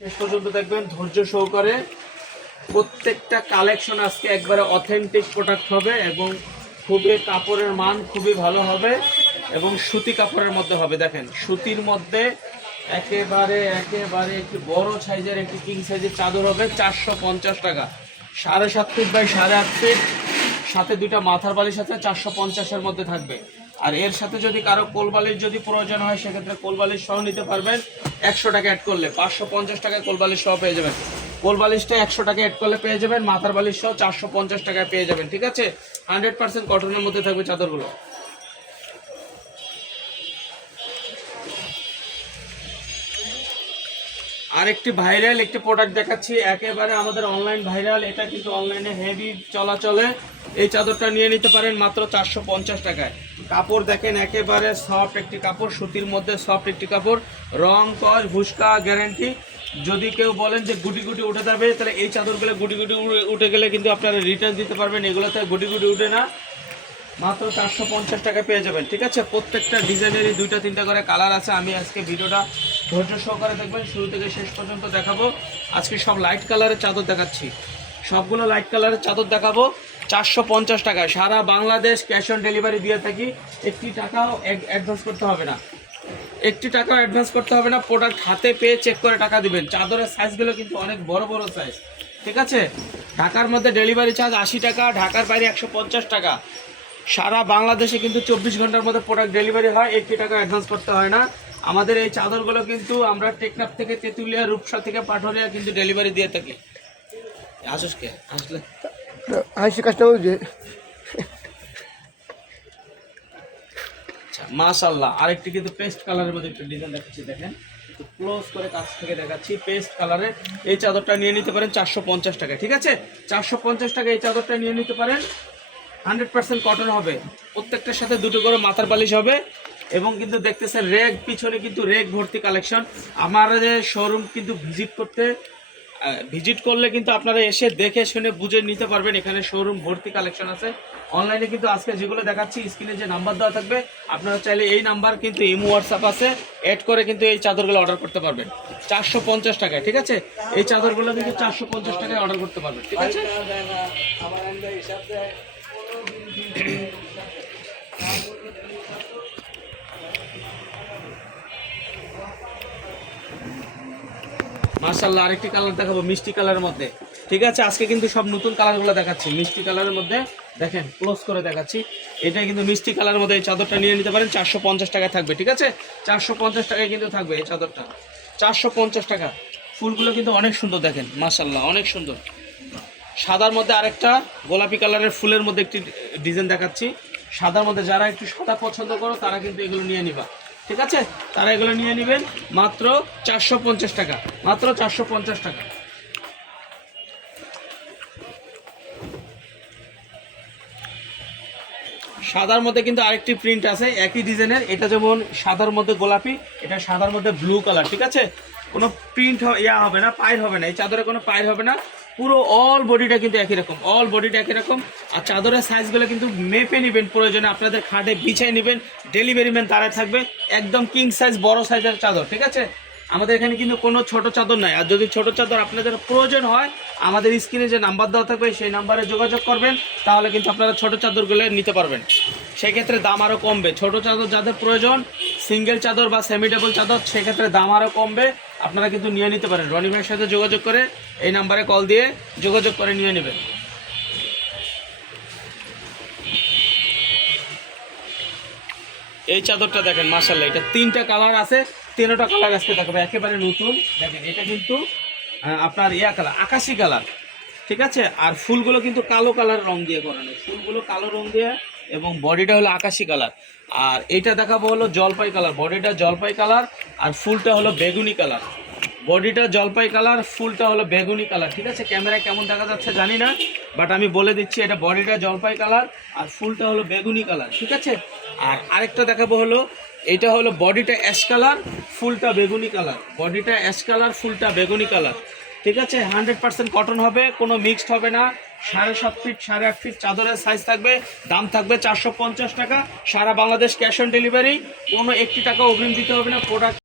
শেষ পর্যন্ত দেখবেন ধৈর্য সহকারে। প্রত্যেকটা কালেকশন আজকে একবারে অথেন্টিক প্রোডাক্ট হবে এবং খুবই কাপড়ের মান খুবই ভালো হবে এবং সুতি কাপড়ের মধ্যে হবে। দেখেন সুতির মধ্যে একেবারে একেবারে একটু বড় সাইজের একটি কিং সাইজের চাদর হবে 450 টাকা। 7.5 ফিট বাই 8.5 ফিট, সাথে দুইটা মাথার বালিশ আছে 450-এর মধ্যে থাকবে। আর এর সাথে যদি কারো কোলবালিশ যদি প্রয়োজন হয় সেক্ষেত্রে কোলবালিশ সহ নিতে পারবেন। 100 টাকা অ্যাড করলে 550 টাকায় কোলবালিশ সহ পেয়ে যাবেন। কোলবালিশটা 100 টাকা অ্যাড করলে পেয়ে যাবেন, মাথার বালিশ সহ 450 টাকায় পেয়ে যাবেন। ঠিক আছে, 100% কটনের মধ্যে থাকবে চাদরগুলো। আরেকটি ভাইরাল একটি প্রোডাক্ট দেখাচ্ছি, একেবারে আমাদের অনলাইন ভাইরাল। এটা কিন্তু অনলাইনে হেভি চলাচলে। এই চাদরটা নিয়ে নিতে পারেন মাত্র 450 টাকায়। কাপড় দেখেন একেবারে সফট একটি কাপড়, সুতির মধ্যে সফট একটি কাপড়, রং কস ভুসকা গ্যারান্টি। যদি কেউ বলেন যে গুটি গুটি উঠে যাবে, তাহলে এই চাদরগুলো গুটি গুটি উঠে গেলে কিন্তু আপনারা রিটার্ন দিতে পারবেন। এগুলোতে গুটি গুটি উঠে না, মাত্র 450 টাকা পেয়ে যাবেন। ঠিক আছে, প্রত্যেকটা ডিজাইনেরই 2-3টা করে কালার আছে। আমি আজকে ভিডিওটা ধৈর্য সহকারে দেখবেন, শুরু থেকে শেষ পর্যন্ত দেখাবো। আজকে সব লাইট কালারের চাদর দেখাচ্ছি, সবগুলো লাইট কালারের চাদর দেখাবো 450 টাকায়। সারা বাংলাদেশ ক্যাশ অন ডেলিভারি দিয়ে থাকি। একটি টাকাও অ্যাডভান্স করতে হবে না, একটি টাকাও অ্যাডভান্স করতে হবে না। প্রোডাক্ট হাতে পেয়ে চেক করে টাকা দিবেন। চাদরের সাইজগুলো কিন্তু অনেক বড় বড় সাইজ। ঠিক আছে, ঢাকার মধ্যে ডেলিভারি চার্জ 80 টাকা, ঢাকার বাইরে 150 টাকা। সারা বাংলাদেশে কিন্তু 24 ঘন্টার মধ্যে প্রোডাক্ট ডেলিভারি হয়, একটি টাকা অ্যাডভান্স করতে হয় না। আমাদের এই চাদরগুলো কিন্তু আমরা টেকনাফ থেকে, তেঁতুলিয়া, রূপসা থেকে, পাটুরিয়া কিন্তু ডেলিভারি দিয়ে থাকি। আসলে আইসি কাজটা যে মাশাআল্লাহ, আরেকটি কিন্তু পেস্ট কালারের মধ্যে একটা ডিজাইন দেখাচ্ছি। দেখেন একটু ক্লোজ করে কাছ থেকে দেখাচ্ছি। পেস্ট কালারের এই চাদরটা নিয়ে নিতে পারেন 450 টাকায়। ঠিক আছে, 450 টাকা এই চাদরটা নিয়ে নিতে পারেন। 100% কটন হবে, প্রত্যেকটার সাথে দুটো করে মাথার বালিশ হবে এবং কিন্তু দেখতেছেন রেগ, পিছনে কিন্তু রেগ ভর্তি কালেকশন। আমাদের শোরুম কিন্তু ভিজিট করলে কিন্তু আপনারা এসে দেখে শুনে বুঝে নিতে পারবেন। এখানে শোরুম ভর্তি কালেকশন আছে। অনলাইনে কিন্তু আজকে যেগুলো দেখাচ্ছি, স্ক্রিনে যে নাম্বার দেওয়া থাকবে, আপনারা চাইলে এই নাম্বার কিন্তু ইমো হোয়াটসঅ্যাপ আছে, অ্যাড করে কিন্তু এই চাদরগুলো অর্ডার করতে পারবেন 450 টাকায়। ঠিক আছে, এই চাদরগুলো কিন্তু 450 টাকায় অর্ডার করতে পারবেন। ঠিক আছে, মাশাআল্লাহ, আরেকটি কালার দেখাবো মিষ্টি কালারের মধ্যে। ঠিক আছে, আজকে কিন্তু সব নতুন কালারগুলো দেখাচ্ছি মিষ্টি কালারের মধ্যে। দেখেন ক্লোজ করে দেখাচ্ছি, এটা কিন্তু মিষ্টি কালারের মধ্যে। এই চাদরটা নিয়ে নিতে পারেন, 450 টাকায় থাকবে। ঠিক আছে, 450 টাকায় কিন্তু থাকবে এই চাদরটা, 450 টাকা। ফুলগুলো কিন্তু অনেক সুন্দর, দেখেন মাশাআল্লাহ অনেক সুন্দর। সাদার মধ্যে আরেকটা গোলাপি কালারের ফুলের মধ্যে একটি ডিজাইন দেখাচ্ছি। সাদার মধ্যে যারা একটু সাদা পছন্দ করো তারা কিন্তু এগুলো নিয়ে নিবা। ঠিক আছে, তারা এগুলো নিয়ে নেবেন মাত্র 450 টাকা, মাত্র 450 টাকা। সাদার মধ্যে কিন্তু আরেকটি প্রিন্ট আছে একই ডিজাইনের। এটা যেমন সাদার মধ্যে গোলাপি, এটা সাদার মধ্যে ব্লু কালার। ঠিক আছে, কোনো প্রিন্ট হবে না, পায়ের হবে না, এই চাদরে কোনো পায়ের হবে না। পুরো অল বডিটা কিন্তু একই রকম, অল বডিটা একই রকম। আর চাদরের সাইজগুলো কিন্তু মেপে নেবেন, প্রয়োজনে আপনাদের খাটে বিছাই নেবেন। ডেলিভারি ম্যান তারা থাকবে, একদম কিং সাইজ বড় সাইজের চাদর। ঠিক আছে, আমাদের এখানে কিন্তু কোনো ছোট চাদর নাই। আর যদি ছোট চাদর আপনাদের প্রয়োজন হয়, আমাদের স্ক্রিনে যে নাম্বার দেওয়া থাকবে সেই নাম্বারে যোগাযোগ করবেন, তাহলে কিন্তু আপনারা ছোট চাদরগুলো নিতে পারবেন। সেই ক্ষেত্রে দাম আরও কমবে। ছোট চাদর যাদের প্রয়োজন, সিঙ্গেল চাদর বা সেমি ডাবল চাদর, সেক্ষেত্রে দাম আরও কমবে। আপনারা কিন্তু নিয়ে নিতে পারেন। রনি ভাইয়ের সাথে যোগাযোগ করে, এই নাম্বারে কল দিয়ে যোগাযোগ করে নিয়ে নেবেন। এই চাদরটা দেখেন মাশাআল্লাহ, এটা 3টা কালার আছে, 3টা কালার আজকে দেখাবো, একেবারে নতুন। দেখেন এটা কিন্তু আপনার কালার, আকাশি কালার। ঠিক আছে, আর ফুলগুলো কিন্তু কালো কালার রং দিয়ে করানো, ফুলগুলো কালো রং দিয়ে এবং বডিটা হলো আকাশি কালার। আর এটা দেখাবো হলো জলপাই কালার, বডিটা জলপাই কালার আর ফুলটা হলো বেগুনি কালার। বডিটা জলপাই কালার, ফুলটা হলো বেগুনি কালার। ঠিক আছে, ক্যামেরায় কেমন দেখা যাচ্ছে জানি না, বাট আমি বলে দিচ্ছি এটা বডিটা জলপাই কালার আর ফুলটা হলো বেগুনি কালার। ঠিক আছে, আর আরেকটা দেখাবো হলো, এটা হলো বডিটা অ্যাশ কালার, ফুলটা বেগুনি কালার। বডিটা অ্যাশ কালার, ফুলটা বেগুনি কালার। ঠিক আছে, 100% কটন হবে, কোনো মিক্সড হবে না। 7.5 ফিট 8.5 ফিট চাদরের সাইজ থাকবে। দাম থাকবে 450 টাকা। সারা বাংলাদেশ ক্যাশ অন ডেলিভারি, কোনো একটি টাকা অগ্রিম দিতে হবে না। প্রোডাক্ট